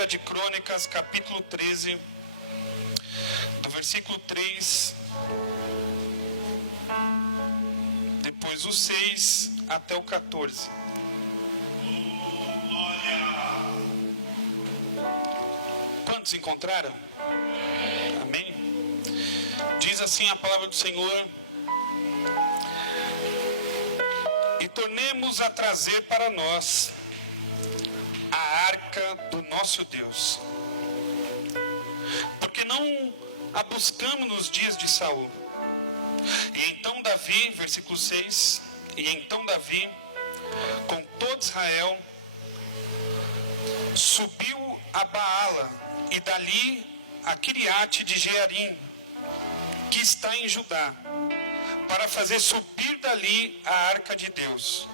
Primeira de Crônicas, capítulo 13, do versículo 3, depois o 6 até o 14. Quantos encontraram? Amém? Diz assim a palavra do Senhor: e tornemos a trazer para nós a arca do nosso Deus, porque não a buscamos nos dias de Saul. E então Davi, versículo 6, e então Davi, com todo Israel, subiu a Baala, e dali a Quiriate de Jearim, que está em Judá, para fazer subir dali a arca de Deus.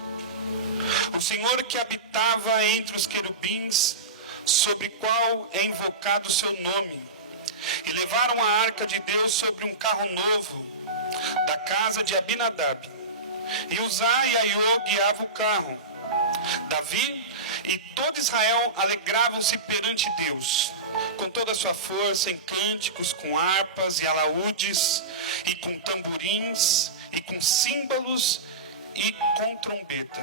O Senhor que habitava entre os querubins, sobre qual é invocado o seu nome. E levaram a arca de Deus sobre um carro novo, da casa de Abinadab. E Uzá e Aiô guiavam o carro. Davi e todo Israel alegravam-se perante Deus, com toda a sua força, em cânticos, com harpas e alaúdes, e com tamborins, e com símbolos, e com trombeta.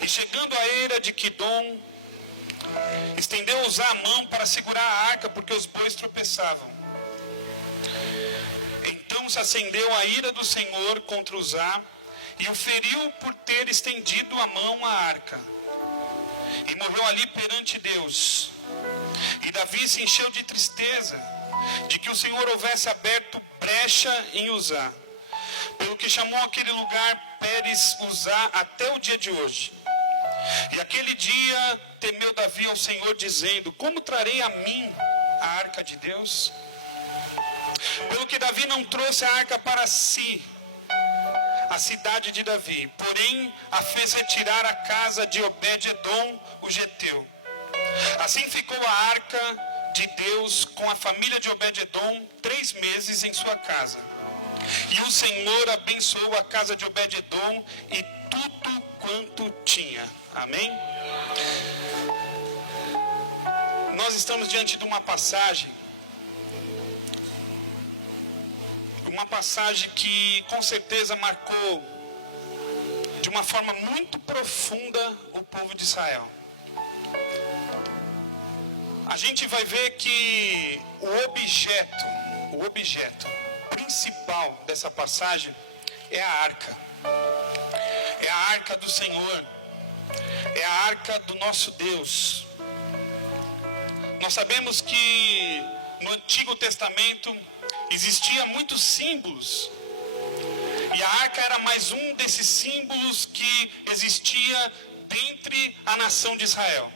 E chegando à eira de Quidom, estendeu Uzá a mão para segurar a arca, porque os bois tropeçavam. Então se acendeu a ira do Senhor contra Uzá, e o feriu por ter estendido a mão à arca. E morreu ali perante Deus. E Davi se encheu de tristeza, de que o Senhor houvesse aberto brecha em Uzá, pelo que chamou aquele lugar Pérez Uzá até o dia de hoje. E aquele dia temeu Davi ao Senhor, dizendo: como trarei a mim a arca de Deus? Pelo que Davi não trouxe a arca para si, a cidade de Davi, porém a fez retirar à casa de Obed-edom, o geteu. Assim ficou a arca de Deus com a família de Obed-edom 3 meses em sua casa. E o Senhor abençoou a casa de Obed-edom e tudo quanto tinha. Amém? Nós estamos diante de uma passagem que com certeza marcou de uma forma muito profunda o povo de Israel. A gente vai ver que o objeto principal dessa passagem é a arca. É a arca do Senhor. É a arca do nosso Deus. Nós sabemos que no Antigo Testamento existia muitos símbolos. E a arca era mais um desses símbolos que existia dentre a nação de Israel.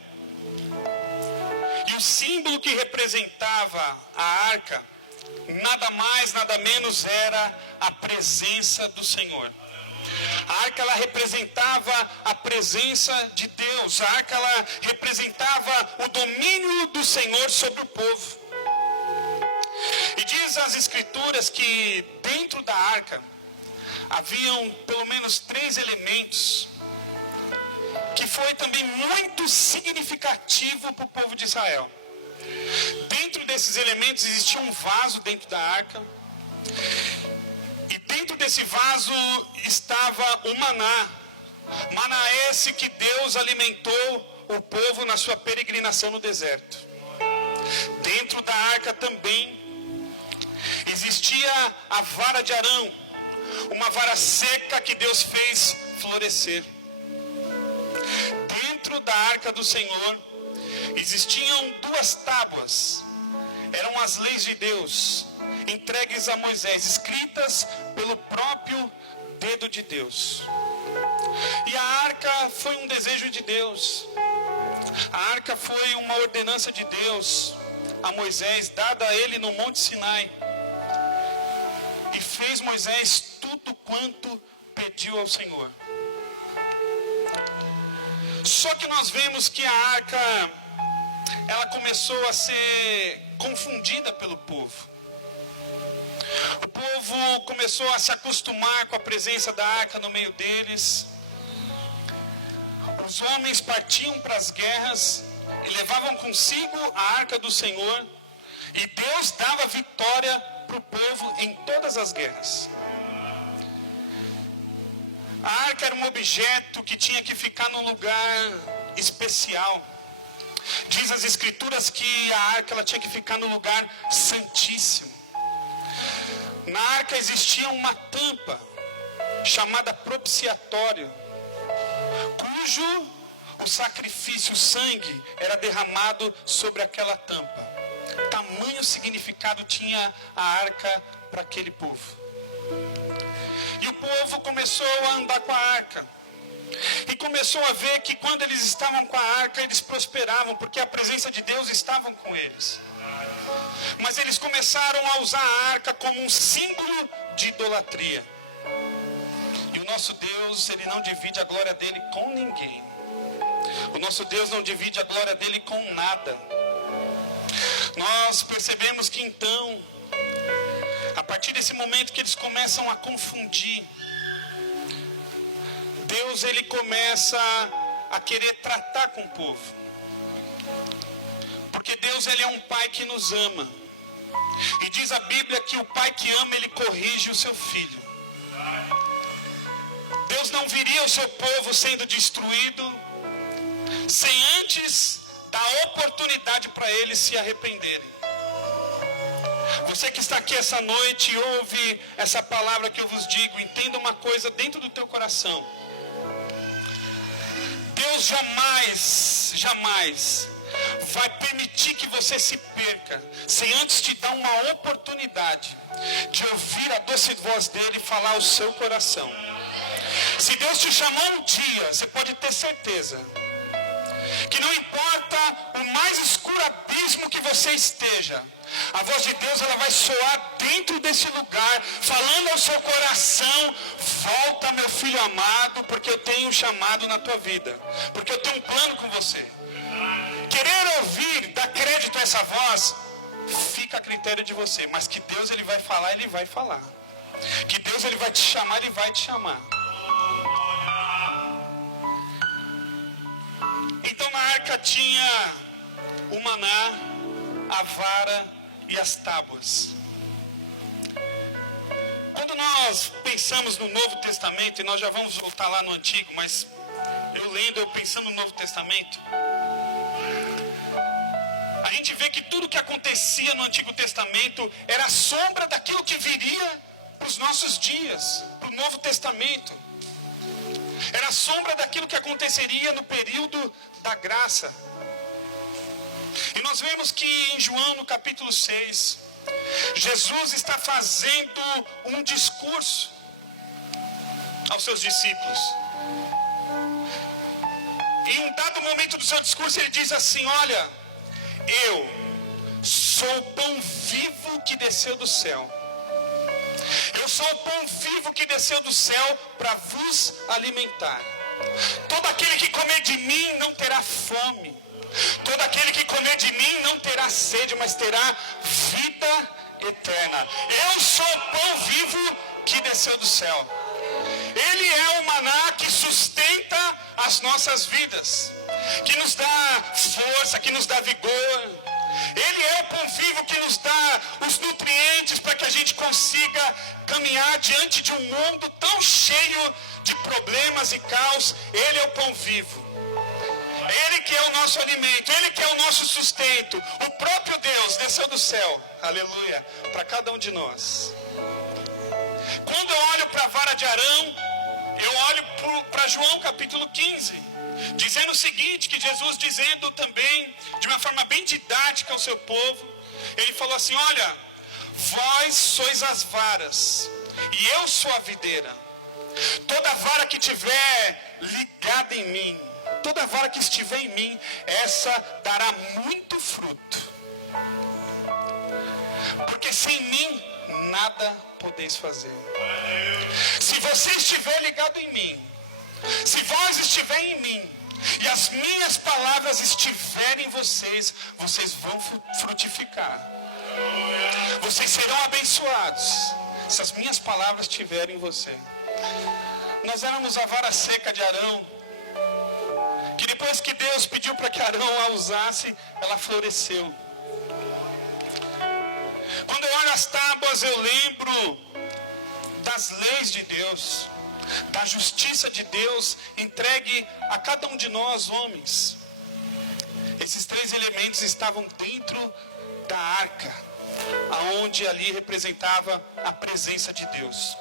E o símbolo que representava a arca, nada mais, nada menos, era a presença do Senhor. A arca, ela representava a presença de Deus. A arca, ela representava o domínio do Senhor sobre o povo. E diz as Escrituras que dentro da arca haviam pelo menos 3 elementos que foi também muito significativo para o povo de Israel. Dentro desses elementos existia um vaso dentro da arca. E dentro desse vaso estava o maná. Maná esse que Deus alimentou o povo na sua peregrinação no deserto. Dentro da arca também existia a vara de Arão, uma vara seca que Deus fez florescer. Dentro da arca do Senhor existiam 2 tábuas. Eram as leis de Deus, entregues a Moisés, escritas pelo próprio dedo de Deus. E a arca foi um desejo de Deus. A arca foi uma ordenança de Deus a Moisés, dada a ele no Monte Sinai. E fez Moisés tudo quanto pediu ao Senhor. Só que nós vemos que a arca, ela começou a ser confundida pelo povo. O povo começou a se acostumar com a presença da arca no meio deles. Os homens partiam para as guerras e levavam consigo a arca do Senhor, e Deus dava vitória para o povo em todas as guerras. A arca era um objeto que tinha que ficar num lugar especial. Diz as escrituras que a arca ela tinha que ficar no lugar santíssimo. Na arca existia uma tampa chamada propiciatório, cujo o sacrifício, o sangue, era derramado sobre aquela tampa. Tamanho significado tinha a arca para aquele povo. E o povo começou a andar com a arca. E começou a ver que quando eles estavam com a arca, eles prosperavam, porque a presença de Deus estava com eles. Mas eles começaram a usar a arca como um símbolo de idolatria. E o nosso Deus, Ele não divide a glória dEle com ninguém. O nosso Deus não divide a glória dEle com nada. Nós percebemos que então, a partir desse momento que eles começam a confundir, Deus ele começa a querer tratar com o povo. Porque Deus ele é um pai que nos ama. E diz a Bíblia que o pai que ama, ele corrige o seu filho. Deus não viria o seu povo sendo destruído sem antes dar oportunidade para eles se arrependerem. Você que está aqui essa noite e ouve essa palavra que eu vos digo, entenda uma coisa dentro do teu coração. Deus jamais vai permitir que você se perca sem antes te dar uma oportunidade de ouvir a doce voz dele falar ao seu coração. Se Deus te chamou um dia, você pode ter certeza que não importa o mais escuro abismo que você esteja, a voz de Deus ela vai soar dentro desse lugar, falando ao seu coração: volta, meu filho amado, porque eu tenho um chamado na tua vida, porque eu tenho um plano com você. Querer ouvir, dar crédito a essa voz, fica a critério de você, mas que Deus ele vai falar, ele vai falar. Que Deus ele vai te chamar, ele vai te chamar. Então na arca tinha o maná, a vara e as tábuas. Quando nós pensamos no Novo Testamento, e nós já vamos voltar lá no Antigo, mas eu pensando no Novo Testamento, a gente vê que tudo que acontecia no Antigo Testamento era a sombra daquilo que viria para os nossos dias, para o Novo Testamento. Era a sombra daquilo que aconteceria no período da graça. E nós vemos que em João, no capítulo 6, Jesus está fazendo um discurso aos seus discípulos. Em um dado momento do seu discurso, ele diz assim: olha, eu sou o pão vivo que desceu do céu. Eu sou o pão vivo que desceu do céu para vos alimentar. Todo aquele que comer de mim não terá fome. Todo aquele que comer de mim não terá sede, mas terá vida eterna. Eu sou o pão vivo que desceu do céu. Ele é o maná que sustenta as nossas vidas, que nos dá força, que nos dá vigor. Ele é o pão vivo que nos dá os nutrientes para que a gente consiga caminhar diante de um mundo tão cheio de problemas e caos. Ele é o pão vivo. Ele que é o nosso alimento, Ele que é o nosso sustento. O próprio Deus desceu do céu, aleluia, para cada um de nós. Quando eu olho para a vara de Arão, eu olho para João capítulo 15, dizendo o seguinte, que Jesus dizendo também, de uma forma bem didática ao seu povo, ele falou assim: olha, vós sois as varas, e eu sou a videira. Toda vara que tiver ligada em mim, toda vara que estiver em mim, essa dará muito fruto. Porque sem mim, nada podeis fazer. Se você estiver ligado em mim, se vós estiver em mim, e as minhas palavras estiverem em vocês, vocês vão frutificar. Vocês serão abençoados, se as minhas palavras estiverem em você. Nós éramos a vara seca de Arão, que depois depois que Deus pediu para que Arão a usasse, ela floresceu. Quando eu olho as tábuas, eu lembro das leis de Deus, da justiça de Deus entregue a cada um de nós, homens. Esses 3 elementos estavam dentro da arca, aonde ali representava a presença de Deus.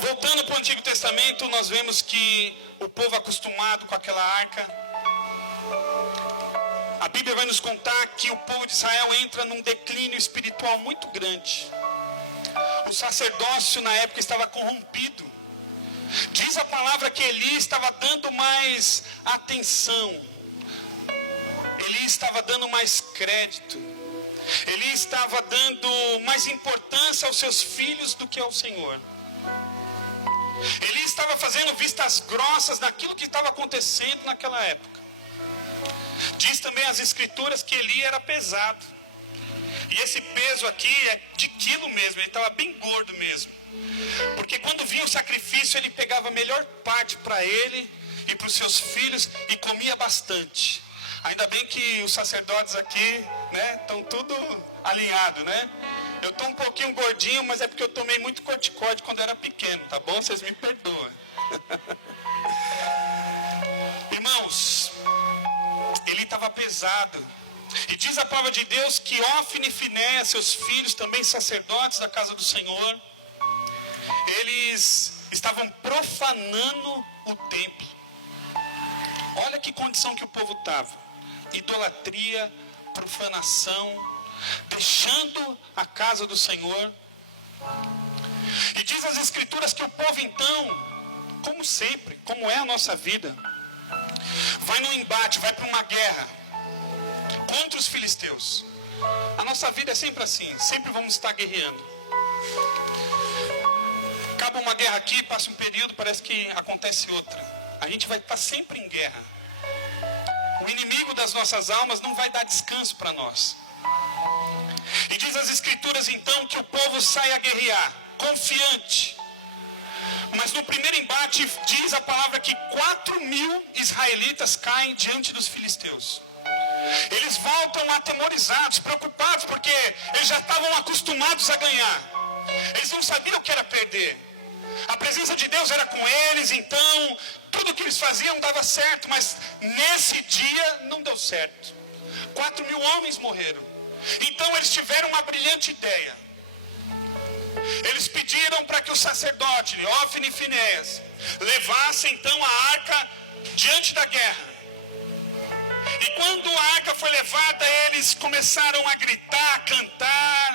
Voltando para o Antigo Testamento, nós vemos que o povo acostumado com aquela arca, a Bíblia vai nos contar que o povo de Israel entra num declínio espiritual muito grande. O sacerdócio na época estava corrompido. Diz a palavra que Eli estava dando mais atenção, Eli estava dando mais crédito, Eli estava dando mais importância aos seus filhos do que ao Senhor. Eli estava fazendo vistas grossas naquilo que estava acontecendo naquela época. Diz também as escrituras que Eli era pesado. E esse peso aqui é de quilo mesmo, ele estava bem gordo mesmo. Porque quando vinha o sacrifício, ele pegava a melhor parte para ele e para os seus filhos e comia bastante. Ainda bem que os sacerdotes aqui, né, estão tudo alinhado, né? Eu estou um pouquinho gordinho, mas é porque eu tomei muito corticóide quando era pequeno, tá bom? Vocês me perdoam. Irmãos, ele estava pesado. E diz a palavra de Deus que Ofni e Finéias, seus filhos, também sacerdotes da casa do Senhor, eles estavam profanando o templo. Olha que condição que o povo estava: idolatria, profanação, deixando a casa do Senhor. E diz as escrituras que o povo então, como sempre, como é a nossa vida, vai num embate, vai para uma guerra contra os filisteus. A nossa vida é sempre assim, sempre vamos estar guerreando. Acaba uma guerra aqui, passa um período, parece que acontece outra. A gente vai estar sempre em guerra. O inimigo das nossas almas não vai dar descanso para nós. E diz as escrituras então que o povo sai a guerrear, confiante. Mas no primeiro embate diz a palavra que 4.000 israelitas caem diante dos filisteus. Eles voltam atemorizados, preocupados, porque eles já estavam acostumados a ganhar. Eles não sabiam o que era perder. A presença de Deus era com eles, então tudo que eles faziam dava certo, mas nesse dia não deu certo. 4.000 homens morreram. Então eles tiveram uma brilhante ideia. Eles pediram para que o sacerdote Ofni e Finéias levassem então a arca diante da guerra. E quando a arca foi levada, eles começaram a gritar, a cantar,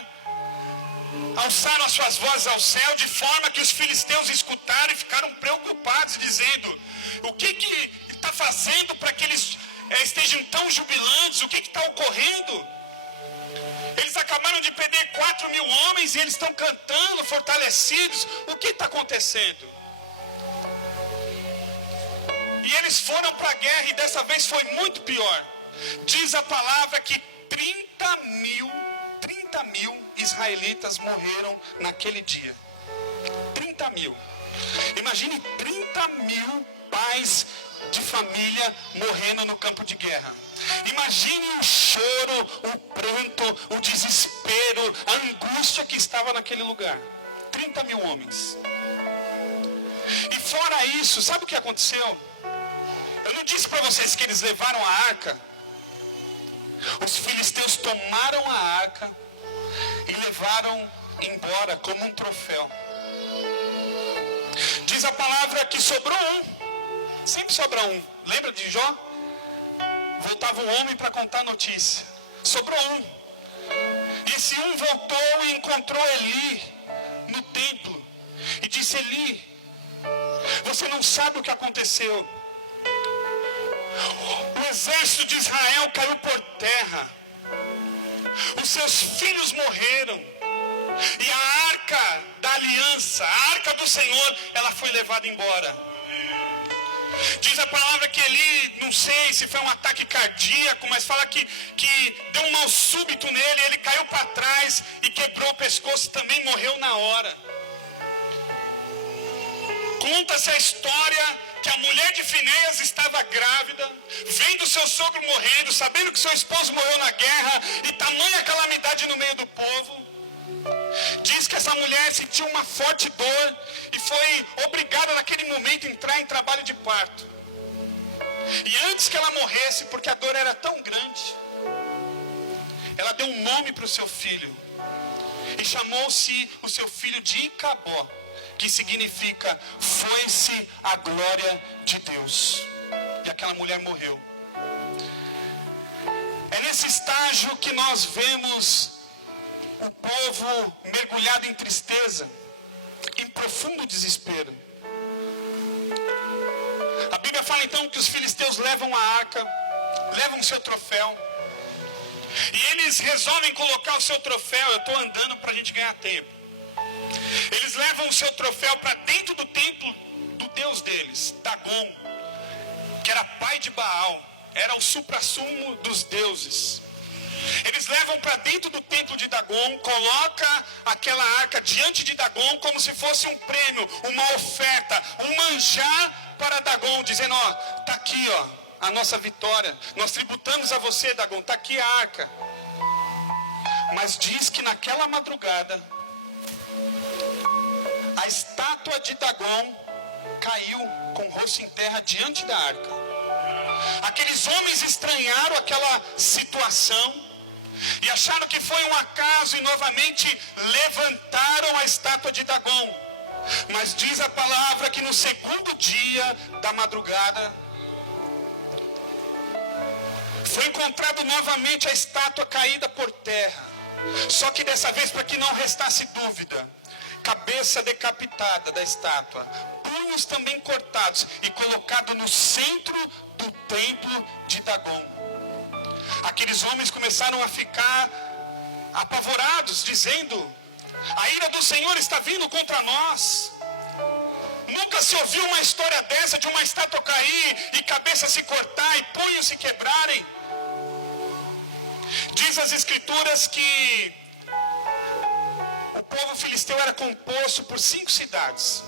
alçaram as suas vozes ao céu, de forma que os filisteus escutaram e ficaram preocupados, dizendo: o que está fazendo para que eles estejam tão jubilantes? O que está ocorrendo? Eles acabaram de perder 4.000 homens e eles estão cantando, fortalecidos. O que está acontecendo? E eles foram para a guerra e dessa vez foi muito pior. Diz a palavra que 30.000 israelitas morreram naquele dia. 30.000. Imagine 30.000 pais de família morrendo no campo de guerra. Imagine o choro, o pranto, o desespero, a angústia que estava naquele lugar. 30.000 homens. E fora isso, sabe o que aconteceu? Eu não disse para vocês que eles levaram a arca? Os filisteus tomaram a arca e levaram embora como um troféu. Diz a palavra que sobrou um. Sempre sobra um. Lembra de Jó? Voltava um homem para contar a notícia. Sobrou um. E esse um voltou e encontrou Eli no templo. E disse: Eli, você não sabe o que aconteceu. O exército de Israel caiu por terra. Os seus filhos morreram. E a arca da aliança, a arca do Senhor, ela foi levada embora. Diz a palavra que Eli, não sei se foi um ataque cardíaco, mas fala que deu um mal súbito nele, ele caiu para trás e quebrou o pescoço e também morreu na hora. Conta-se a história que a mulher de Finéias estava grávida, vendo seu sogro morrendo, sabendo que seu esposo morreu na guerra, e tamanha calamidade no meio do povo. Diz que essa mulher sentiu uma forte dor e foi obrigada naquele momento a entrar em trabalho de parto. E antes que ela morresse, porque a dor era tão grande, ela deu um nome para o seu filho. E chamou-se o seu filho de Icabó, que significa foi-se a glória de Deus. E aquela mulher morreu. É nesse estágio que nós vemos o povo mergulhado em tristeza, em profundo desespero. A Bíblia fala então que os filisteus levam a arca, levam o seu troféu, e eles resolvem colocar o seu troféu. Eu estou andando para a gente ganhar tempo. Eles levam o seu troféu para dentro do templo do Deus deles, Dagon, que era pai de Baal, era o suprassumo dos deuses. Eles levam para dentro do templo de Dagon, coloca aquela arca diante de Dagon como se fosse um prêmio, uma oferta, um manjar para Dagon, dizendo: ó, tá aqui, ó, a nossa vitória, nós tributamos a você, Dagon, está aqui a arca. Mas diz que naquela madrugada, a estátua de Dagon caiu com o rosto em terra diante da arca. Aqueles homens estranharam aquela situação e acharam que foi um acaso e novamente levantaram a estátua de Dagon. Mas diz a palavra que no segundo dia da madrugada, foi encontrado novamente a estátua caída por terra. Só que dessa vez, para que não restasse dúvida, cabeça decapitada da estátua, punhos também cortados e colocado no centro do templo de Dagon. Aqueles homens começaram a ficar apavorados, dizendo: a ira do Senhor está vindo contra nós. Nunca se ouviu uma história dessa, de uma estátua cair e cabeça se cortar e punhos se quebrarem. Diz as escrituras que o povo filisteu era composto por 5 cidades.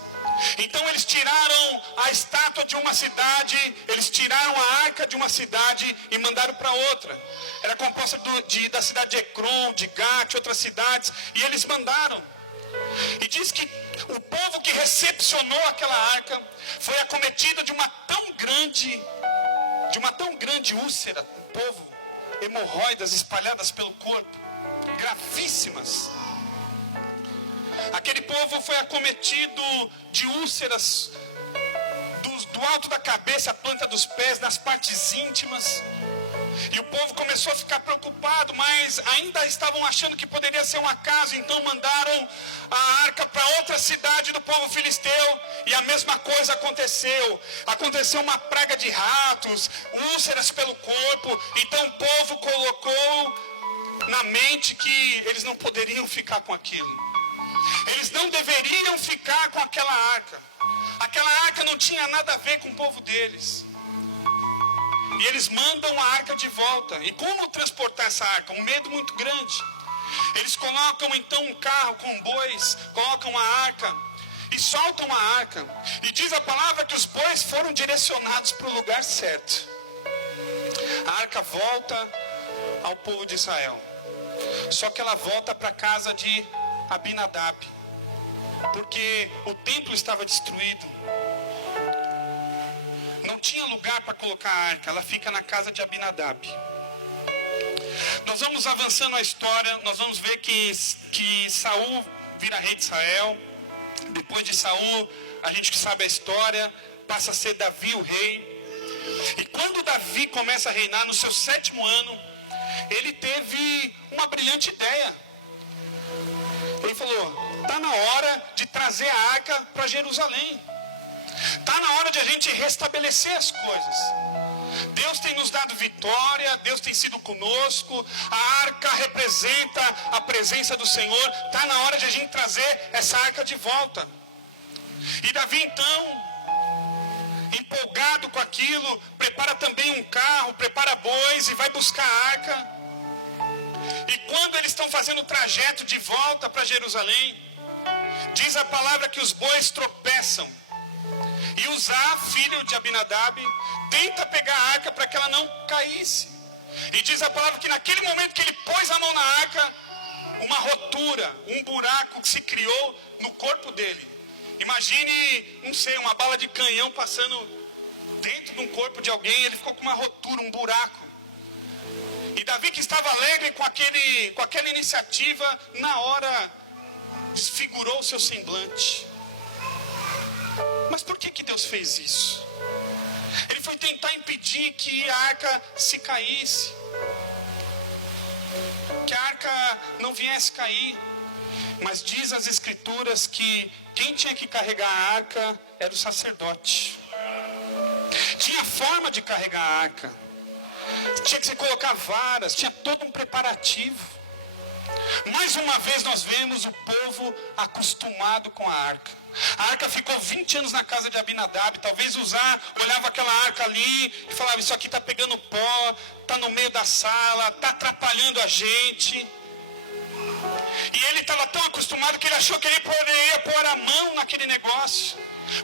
Então eles tiraram a estátua de uma cidade, eles tiraram a arca de uma cidade e mandaram para outra. Era composta da cidade de Ecrom, de Gate, outras cidades, e eles mandaram. E diz que o povo que recepcionou aquela arca foi acometido de uma tão grande úlcera, o povo, hemorroidas espalhadas pelo corpo, gravíssimas. Aquele povo foi acometido de úlceras do alto da cabeça, a planta dos pés, nas partes íntimas. E o povo começou a ficar preocupado, mas ainda estavam achando que poderia ser um acaso. Então mandaram a arca para outra cidade do povo filisteu, e a mesma coisa aconteceu. Aconteceu uma praga de ratos, úlceras pelo corpo. Então o povo colocou na mente que eles não poderiam ficar com aquilo. Eles não deveriam ficar com aquela arca. Aquela arca não tinha nada a ver com o povo deles. E eles mandam a arca de volta. E como transportar essa arca? Um medo muito grande. Eles colocam então um carro com bois, colocam a arca e soltam a arca. E diz a palavra que os bois foram direcionados para o lugar certo. A arca volta ao povo de Israel. Só que ela volta para a casa de Abinadab, porque o templo estava destruído. Não tinha lugar para colocar a arca. Ela fica na casa de Abinadab. Nós vamos avançando a história. Nós vamos ver que Saul vira rei de Israel. Depois de Saul, a gente que sabe a história, passa a ser Davi o rei. E quando Davi começa a reinar, no seu 7º ano, ele teve uma brilhante ideia. Ele falou: está na hora de trazer a arca para Jerusalém. Está na hora de a gente restabelecer as coisas. Deus tem nos dado vitória, Deus tem sido conosco, a arca representa a presença do Senhor. Está na hora de a gente trazer essa arca de volta. E Davi então, empolgado com aquilo, prepara também um carro, prepara bois e vai buscar a arca. E quando eles estão fazendo o trajeto de volta para Jerusalém, diz a palavra que os bois tropeçam. E Uzá, filho de Abinadab, tenta pegar a arca para que ela não caísse. E diz a palavra que naquele momento que ele pôs a mão na arca, uma rotura, um buraco se criou no corpo dele. Imagine, não sei, uma bala de canhão passando dentro de um corpo de alguém. Ele ficou com uma rotura, um buraco. E Davi, que estava alegre com aquela iniciativa, na hora desfigurou o seu semblante. Mas por que Deus fez isso? Ele foi tentar impedir que a arca se caísse, que a arca não viesse cair. Mas diz as escrituras que quem tinha que carregar a arca era o sacerdote. Tinha forma de carregar a arca, tinha que se colocar varas, tinha todo um preparativo. Mais uma vez nós vemos o povo acostumado com a arca. A arca ficou 20 anos na casa de Abinadab. Talvez Uzá olhava aquela arca ali e falava: isso aqui está pegando pó, está no meio da sala, está atrapalhando a gente. E ele estava tão acostumado que ele achou que ele poderia pôr a mão naquele negócio.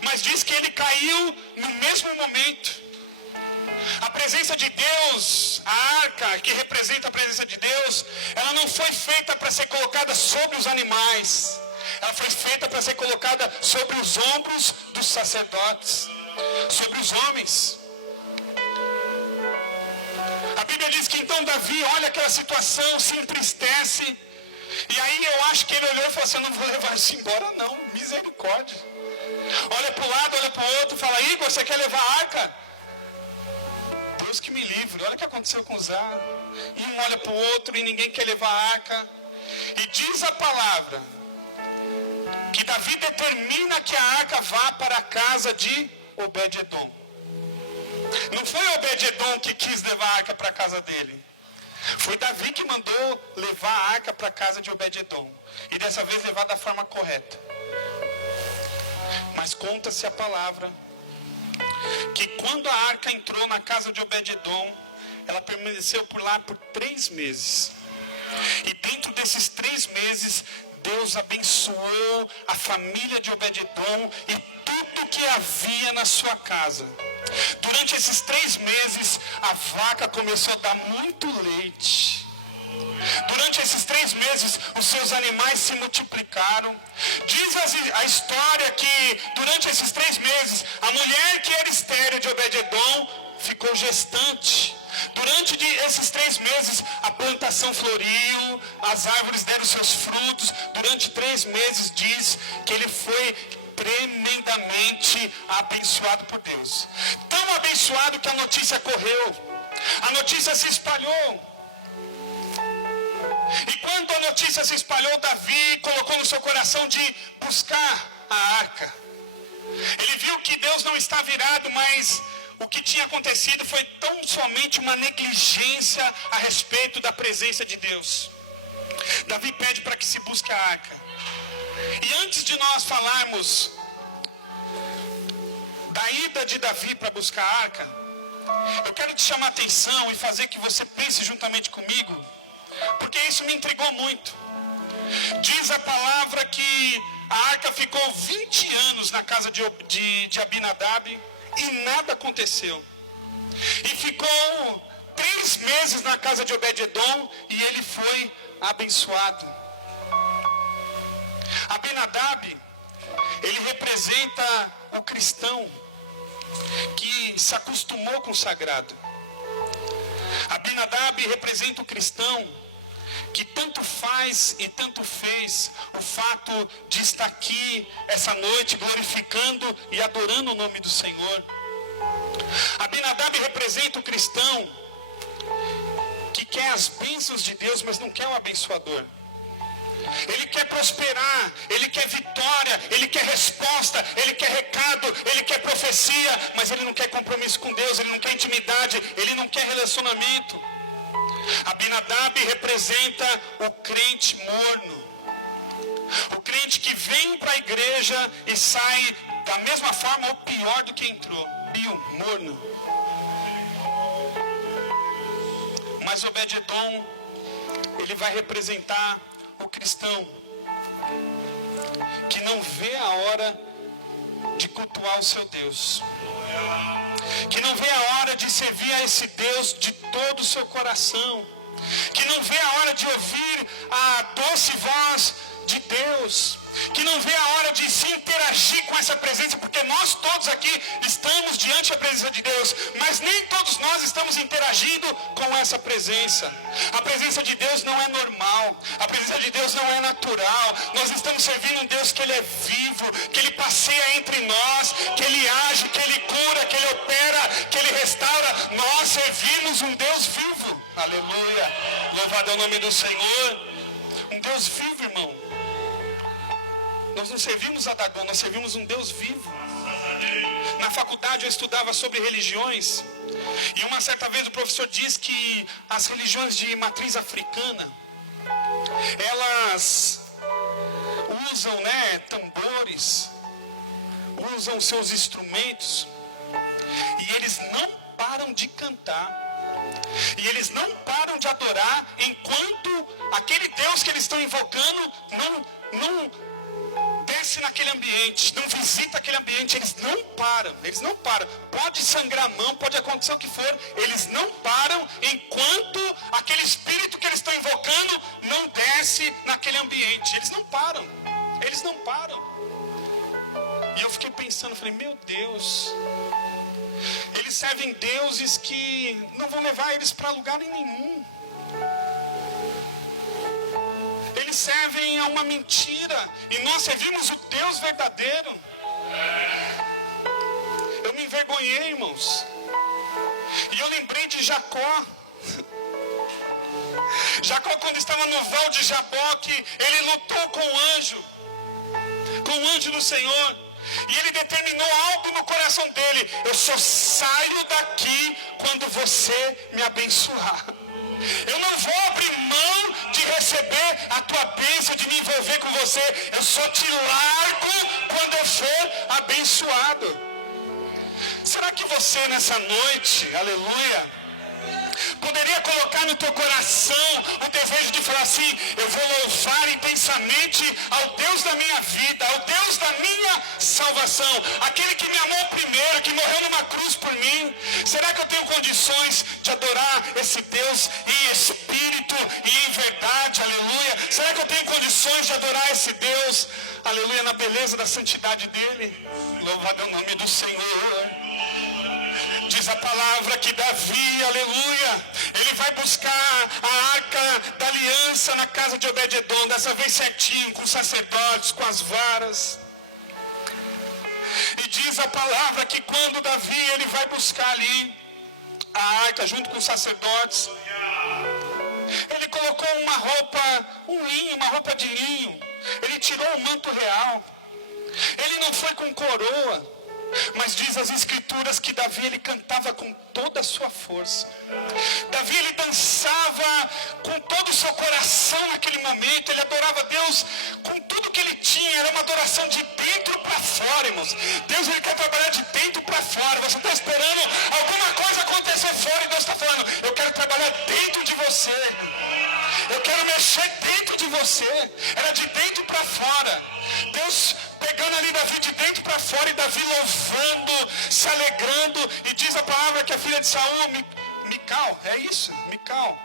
Mas diz que ele caiu no mesmo momento. A presença de Deus, a arca que representa a presença de Deus, ela não foi feita para ser colocada sobre os animais. Ela foi feita para ser colocada sobre os ombros dos sacerdotes, sobre os homens. A Bíblia diz que então Davi olha aquela situação, se entristece. E aí eu acho que ele olhou e falou assim: eu não vou levar isso embora não, misericórdia. Olha para o lado, olha para o outro, fala: Igor, você quer levar a arca? Deus que me livre, olha o que aconteceu com Uzá. E um olha para o outro e ninguém quer levar a arca. E diz a palavra que Davi determina que a arca vá para a casa de Obed-edom. Não foi Obed-edom que quis levar a arca para a casa dele. Foi Davi que mandou levar a arca para a casa de Obed-edom. E dessa vez levar da forma correta. Mas conta-se a palavra que quando a arca entrou na casa de Obed-edom, ela permaneceu por lá por 3 meses. E dentro desses 3 meses, Deus abençoou a família de Obed-edom e tudo que havia na sua casa. Durante esses 3 meses, a vaca começou a dar muito leite. Durante esses 3 meses, os seus animais se multiplicaram. Diz a história que durante esses 3 meses, a mulher que era estéril de Obed-edom ficou gestante. Durante esses 3 meses, a plantação floriu, as árvores deram seus frutos. Durante 3 meses, diz que ele foi tremendamente abençoado por Deus. Tão abençoado que a notícia correu, a notícia se espalhou. E quando a notícia se espalhou, Davi colocou no seu coração de buscar a arca. Ele viu que Deus não estava irado, mas o que tinha acontecido foi tão somente uma negligência a respeito da presença de Deus. Davi pede para que se busque a arca. E antes de nós falarmos da ida de Davi para buscar a arca, eu quero te chamar a atenção e fazer que você pense juntamente comigo, porque isso me intrigou muito. Diz a palavra que a arca ficou 20 anos na casa de Abinadab e nada aconteceu. E ficou 3 meses na casa de Obed-edom e ele foi abençoado. Abinadab, ele representa o cristão que se acostumou com o sagrado. Abinadab representa o cristão que tanto faz e tanto fez o fato de estar aqui essa noite glorificando e adorando o nome do Senhor. Abinadab representa o cristão que quer as bênçãos de Deus, mas não quer o abençoador. Ele quer prosperar, ele quer vitória, ele quer resposta, ele quer recado, ele quer profecia, mas ele não quer compromisso com Deus, ele não quer intimidade, ele não quer relacionamento. Abinadab representa o crente morno, o crente que vem para a igreja e sai da mesma forma ou pior do que entrou, morno. Mas Obed-edom, ele vai representar o cristão que não vê a hora de cultuar o seu Deus. Que não vê a hora de servir a esse Deus de todo o seu coração. Que não vê a hora de ouvir a doce voz de Deus. Que não vê a hora de se interagir com essa presença, porque nós todos aqui estamos diante da presença de Deus, mas nem todos nós estamos interagindo com essa presença. A presença de Deus não é normal, a presença de Deus não é natural. Nós estamos servindo um Deus que Ele é vivo, que Ele passeia entre nós, que Ele age, que Ele cura, que Ele opera, que Ele restaura. Nós servimos um Deus vivo. Aleluia, louvado é o nome do Senhor. Um Deus vivo, irmão. Nós não servimos a Dagon, nós servimos um Deus vivo. Na faculdade eu estudava sobre religiões, e uma certa vez o professor diz que as religiões de matriz africana, elas usam, tambores, usam seus instrumentos, e eles não param de cantar, e eles não param de adorar, enquanto aquele Deus que eles estão invocando não desce naquele ambiente, não visita aquele ambiente. Eles não param, pode sangrar a mão, pode acontecer o que for, eles não param, enquanto aquele espírito que eles estão invocando não desce naquele ambiente. Eles não param. E eu fiquei pensando, falei, meu Deus, eles servem deuses que não vão levar eles para lugar nenhum. Eles servem a uma mentira, e nós servimos o Deus verdadeiro. Eu me envergonhei, irmãos, e eu lembrei de Jacó. Jacó, quando estava no val de Jaboque, ele lutou com o anjo do Senhor, e ele determinou algo no coração dele: eu só saio daqui quando você me abençoar. Eu não vou abrir mão de receber a tua bênção, de me envolver com você. Eu só te largo quando eu for abençoado. Será que você nessa noite, aleluia, poderia colocar no teu coração o desejo de falar assim: eu vou louvar intensamente ao Deus da minha vida, ao Deus da minha salvação, aquele que me amou primeiro, que morreu numa cruz por mim? Será que eu tenho condições de adorar esse Deus em espírito e em verdade? Aleluia. Será que eu tenho condições de adorar esse Deus, aleluia, na beleza da santidade dele? Louvado é o nome do Senhor. Diz a palavra que Davi, aleluia, ele vai buscar a arca da aliança na casa de Obed-edom, dessa vez certinho, com os sacerdotes, com as varas. E diz a palavra que quando Davi, ele vai buscar ali a arca junto com os sacerdotes, ele colocou uma roupa, uma roupa de linho. Ele tirou o manto real. Ele não foi com coroa, mas diz as escrituras que Davi, ele cantava com toda a sua força. Davi, ele dançava com todo o seu coração naquele momento. Ele adorava Deus com tudo que ele tinha. Era uma adoração de dentro para fora, irmãos. Deus, ele quer trabalhar de dentro para fora. Você está esperando alguma coisa acontecer fora, e Deus está falando: eu quero trabalhar dentro de você. Eu quero mexer dentro de você. Era de dentro para fora. Deus pegando ali Davi de dentro para fora, e Davi louvando, se alegrando. E diz a palavra que a filha de Saul, Mical, Mical,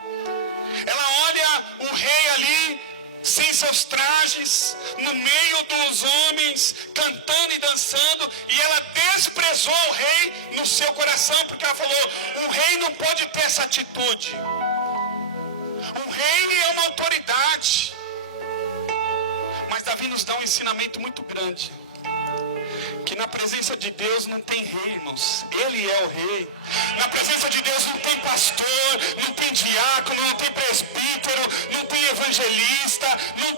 ela olha o rei ali sem seus trajes, no meio dos homens, cantando e dançando, e ela desprezou o rei no seu coração, porque ela falou: um rei não pode ter essa atitude. Um rei é uma autoridade. Mas Davi nos dá um ensinamento muito grande, que na presença de Deus não tem rei, irmãos. Ele é o rei. Na presença de Deus não tem pastor, não tem diácono, não tem presbítero, não tem evangelista, não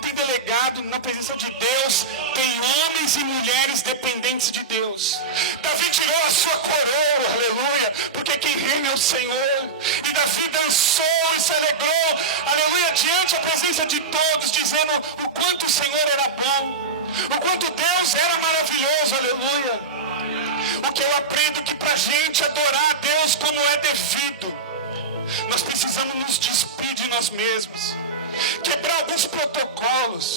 tem delegado. Na presença de Deus tem homens e mulheres dependentes de Deus. Davi tirou a sua coroa, aleluia, porque quem reina é o Senhor. E Davi dançou e se alegrou, aleluia, diante da presença de todos, dizendo o quanto o Senhor era bom, o quanto Deus era maravilhoso, aleluia. O que eu aprendo é que para a gente adorar a Deus como é devido, nós precisamos nos despir de nós mesmos. quebrar alguns protocolos.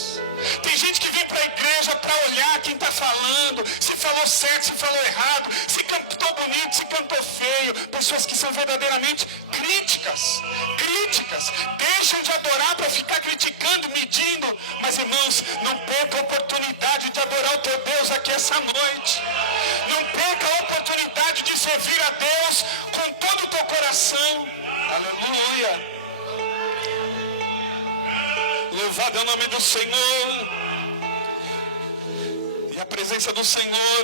Tem gente que vem para a igreja para olhar quem está falando, se falou certo, se falou errado, se cantou bonito, se cantou feio. Pessoas que são verdadeiramente críticas. Deixam de adorar para ficar criticando, medindo. Mas, irmãos, não perca a oportunidade de adorar o teu Deus aqui essa noite. Não perca a oportunidade de servir a Deus com todo o teu coração. Aleluia. Louvado é o nome do Senhor. E a presença do Senhor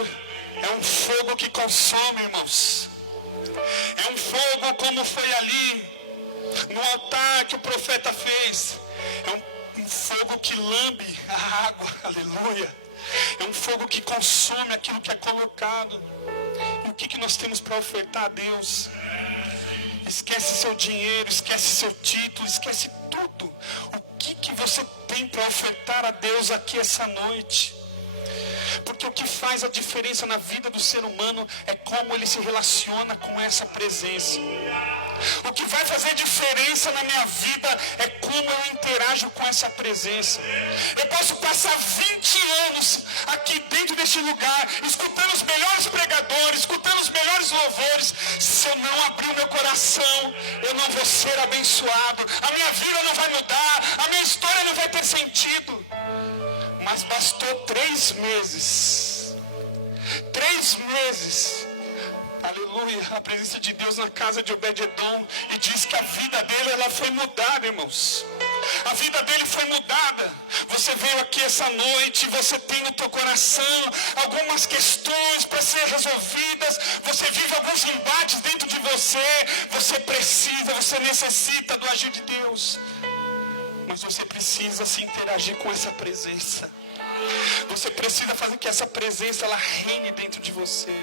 é um fogo que consome, irmãos. É um fogo como foi ali no altar que o profeta fez. É um fogo que lambe a água. Aleluia. É um fogo que consome aquilo que é colocado. E o que nós temos para ofertar a Deus? Esquece seu dinheiro, esquece seu título, esquece tudo. O que você tem para ofertar a Deus aqui essa noite? Porque o que faz a diferença na vida do ser humano é como ele se relaciona com essa presença. O que vai fazer diferença na minha vida é como eu interajo com essa presença. Eu posso passar 20 anos aqui dentro deste lugar, escutando os melhores pregadores, escutando os melhores louvores. Se eu não abrir o meu coração, eu não vou ser abençoado. A minha vida não vai mudar, a minha história não vai ter sentido. Mas bastou 3 meses. 3 meses. Aleluia, a presença de Deus na casa de Obed-edom, e diz que a vida dele, ela foi mudada, irmãos. A vida dele foi mudada. Você veio aqui essa noite, você tem no teu coração algumas questões para ser resolvidas, você vive alguns embates dentro de você, você necessita do agir de Deus. Mas você precisa se interagir com essa presença. Você precisa fazer que essa presença ela reine dentro de você.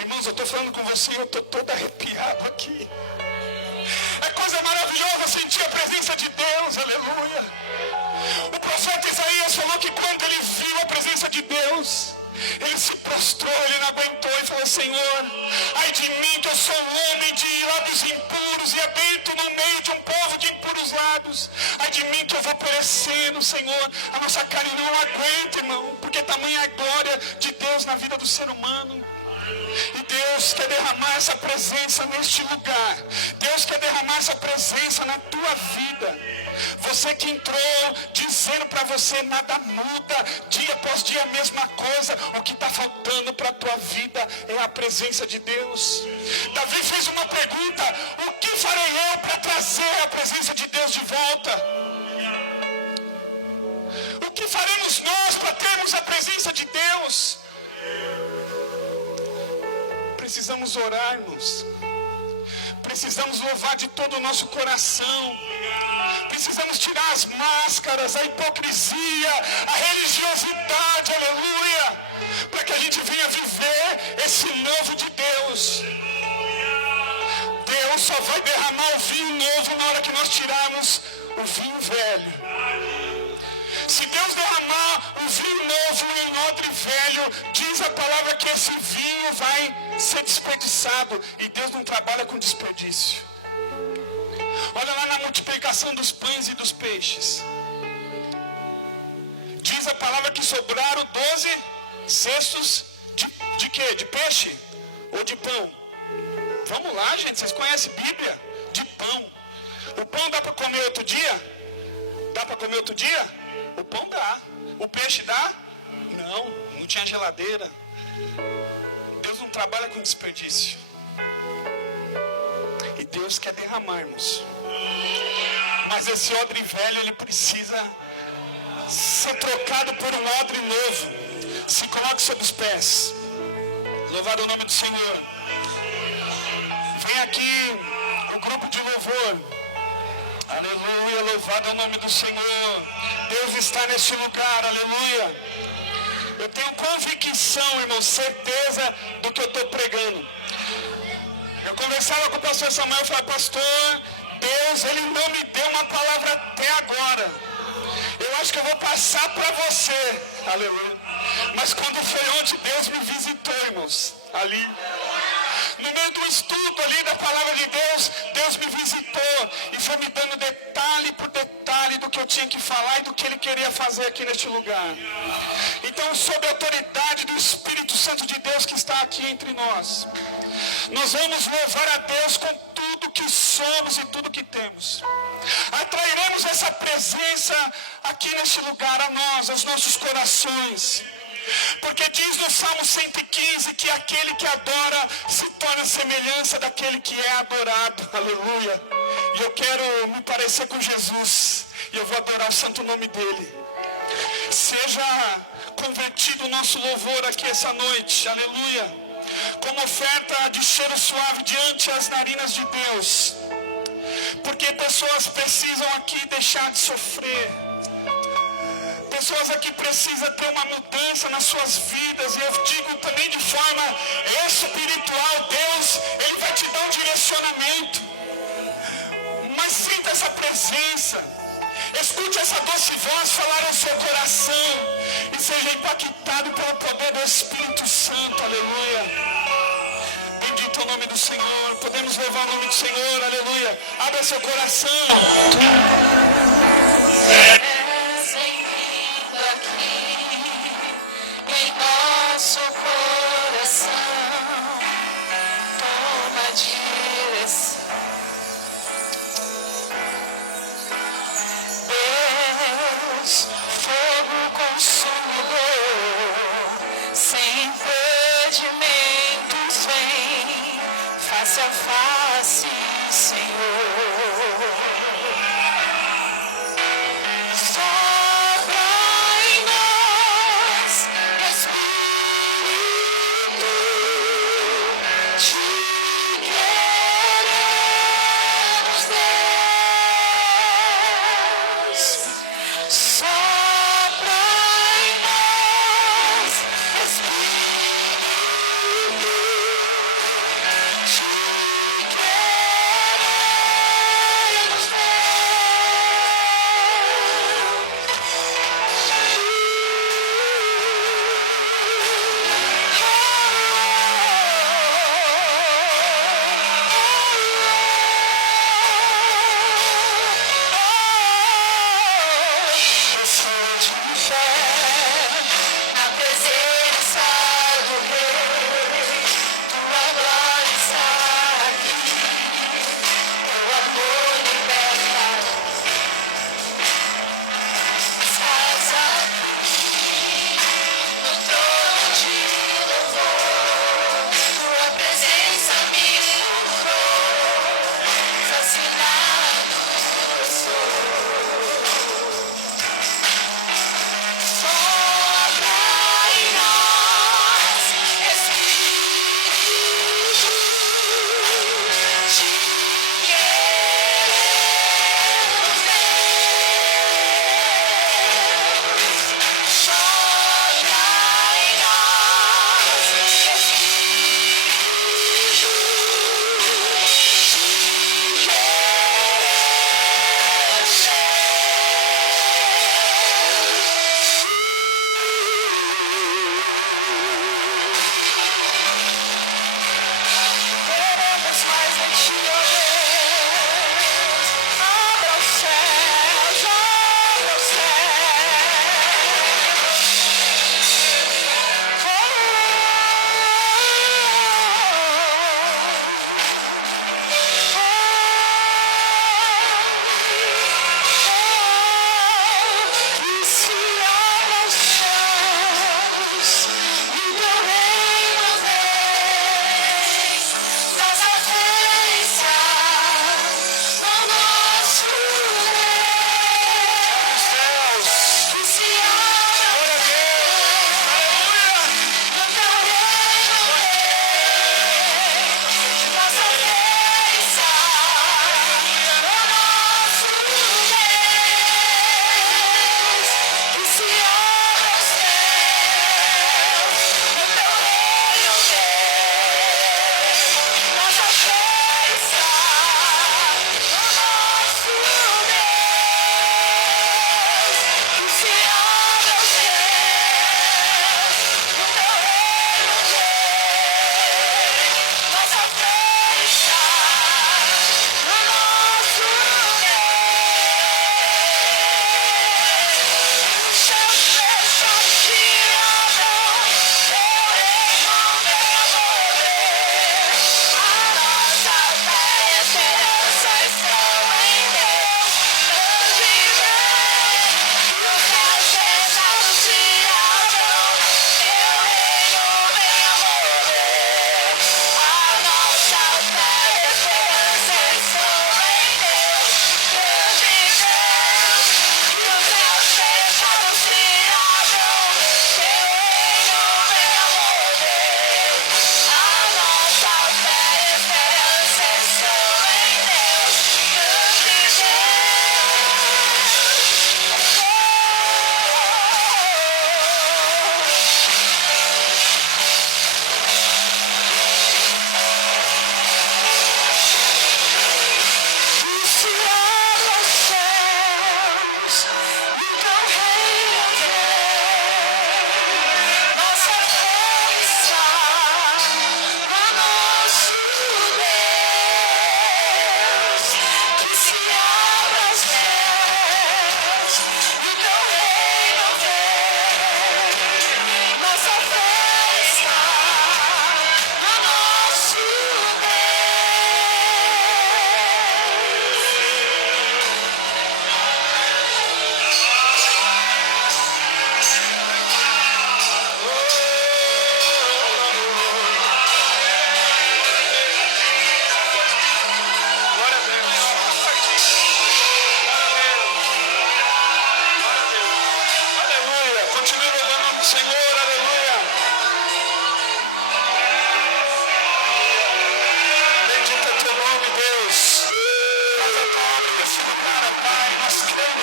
Irmãos, eu estou falando com você e eu estou todo arrepiado aqui. É coisa maravilhosa sentir a presença de Deus, aleluia. O profeta Isaías falou que quando ele viu a presença de Deus, ele se prostrou, ele não aguentou e falou: Senhor, ai de mim que eu sou um homem de lábios impuros e habito no meio de um povo de impuros lábios. Ai de mim que eu vou perecendo, Senhor. A nossa carne não aguenta, irmão, porque tamanha é a glória de Deus na vida do ser humano. E Deus quer derramar essa presença neste lugar. Deus quer derramar essa presença na tua vida. Você que entrou dizendo para você nada muda, dia após dia a mesma coisa. O que está faltando para a tua vida é a presença de Deus. Davi fez uma pergunta: o que farei eu para trazer a presença de Deus de volta? O que faremos nós para termos a presença de Deus? Precisamos orar, irmãos. Precisamos louvar de todo o nosso coração. Precisamos tirar as máscaras, a hipocrisia, a religiosidade, aleluia, para que a gente venha viver esse novo de Deus. Deus só vai derramar o vinho novo na hora que nós tirarmos o vinho velho. Se Deus derramar um vinho novo em odre velho, diz a palavra que esse vinho vai ser desperdiçado. E Deus não trabalha com desperdício. Olha lá na multiplicação dos pães e dos peixes. Diz a palavra que sobraram 12 cestos de quê? De peixe ou de pão? Vamos lá, gente, vocês conhecem Bíblia? De pão. O pão dá para comer outro dia? Dá para comer outro dia? O pão dá. O peixe dá? Não tinha geladeira. Deus não trabalha com desperdício. E Deus quer derramar, irmãos. Mas esse odre velho, ele precisa ser trocado por um odre novo. Se coloque sobre os pés. Louvado o nome do Senhor. Vem aqui o grupo de louvor. Aleluia, louvado é o nome do Senhor. Deus está neste lugar, aleluia. Eu tenho convicção, irmão, certeza do que eu estou pregando. Eu conversava com o pastor Samuel e falei: pastor, Deus, ele não me deu uma palavra até agora. Eu acho que eu vou passar para você, aleluia. Mas quando foi ontem, Deus me visitou, irmãos, ali. No meio do estudo ali da palavra de Deus, Deus me visitou e foi me dando detalhe por detalhe do que eu tinha que falar e do que Ele queria fazer aqui neste lugar. Então, sob a autoridade do Espírito Santo de Deus que está aqui entre nós, nós vamos louvar a Deus com tudo que somos e tudo que temos. Atrairemos essa presença aqui neste lugar a nós, aos nossos corações. Porque diz no Salmo 115 que aquele que adora se torna semelhança daquele que é adorado. Aleluia. E eu quero me parecer com Jesus. E eu vou adorar o santo nome dele. Seja convertido o nosso louvor aqui essa noite. Aleluia. Como oferta de cheiro suave diante as narinas de Deus. Porque pessoas precisam aqui deixar de sofrer. Pessoas aqui precisam ter uma mudança nas suas vidas. E eu digo também de forma espiritual. Deus, Ele vai te dar um direcionamento. Mas sinta essa presença. Escute essa doce voz falar ao seu coração. E seja impactado pelo poder do Espírito Santo. Aleluia. Bendito é o nome do Senhor. Podemos louvar o nome do Senhor. Aleluia. Abra seu coração. Nosso coração toma direção. Deus, fogo consumidor, sem impedimentos vem, face a face, Senhor.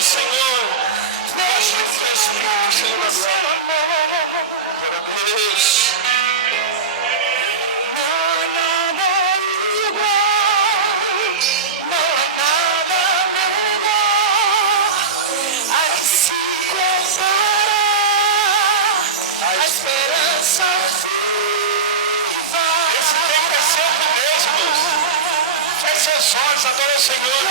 Senhor. Ajuda o Espírito, Senhor da glória. Glória a Deus. Esse tempo é sempre mesmo. Feche seus olhos, adora o Senhor.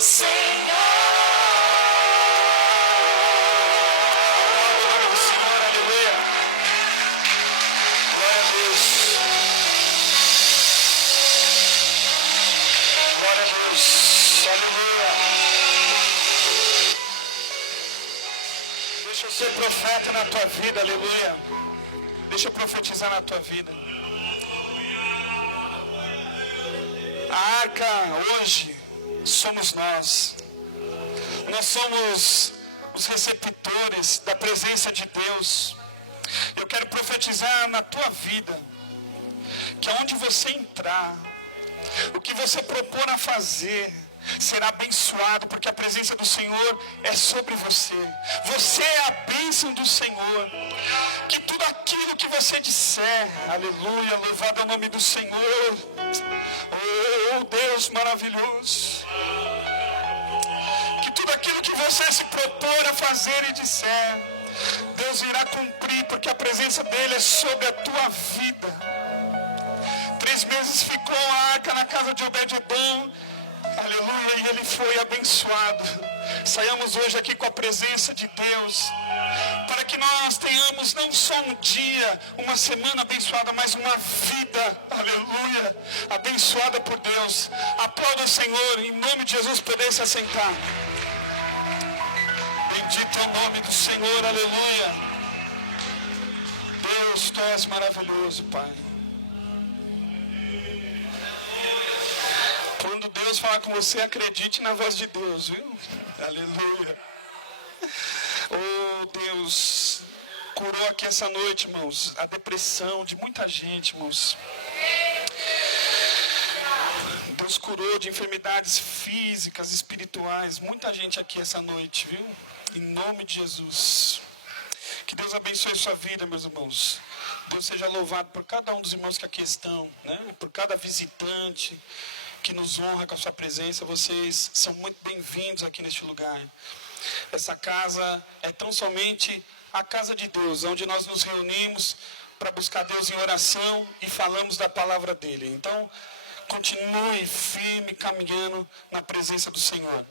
Senhor. Deus. Aleluia. Deixa eu ser profeta na tua vida, aleluia. Deixa eu profetizar na tua vida. A arca hoje somos nós. Nós somos os receptores da presença de Deus. Eu quero profetizar na tua vida que aonde você entrar, o que você propor a fazer, será abençoado, porque a presença do Senhor é sobre você. Você é a bênção do Senhor. Que tudo aquilo que você disser, aleluia, louvado é o nome do Senhor. Oh Deus maravilhoso. Que tudo aquilo que você se propor a fazer e disser, Deus irá cumprir, porque a presença dele é sobre a tua vida. 3 meses ficou a arca na casa de Obed-edom, aleluia, e ele foi abençoado. Saiamos hoje aqui com a presença de Deus, para que nós tenhamos não só um dia, uma semana abençoada, mas uma vida, aleluia, abençoada por Deus. Aplauda o Senhor, em nome de Jesus, poder se assentar. Bendito é o nome do Senhor, aleluia. Deus, tu és maravilhoso, Pai. Quando Deus falar com você, acredite na voz de Deus, viu? Aleluia. Oh, Deus curou aqui essa noite, irmãos, a depressão de muita gente, irmãos. Deus curou de enfermidades físicas, espirituais, muita gente aqui essa noite, viu? Em nome de Jesus. Que Deus abençoe a sua vida, meus irmãos. Deus seja louvado por cada um dos irmãos que aqui estão, né? Por cada visitante que nos honra com a sua presença. Vocês são muito bem-vindos aqui neste lugar. Essa casa é tão somente a casa de Deus, onde nós nos reunimos para buscar Deus em oração e falamos da palavra dele. Então, continue firme caminhando na presença do Senhor.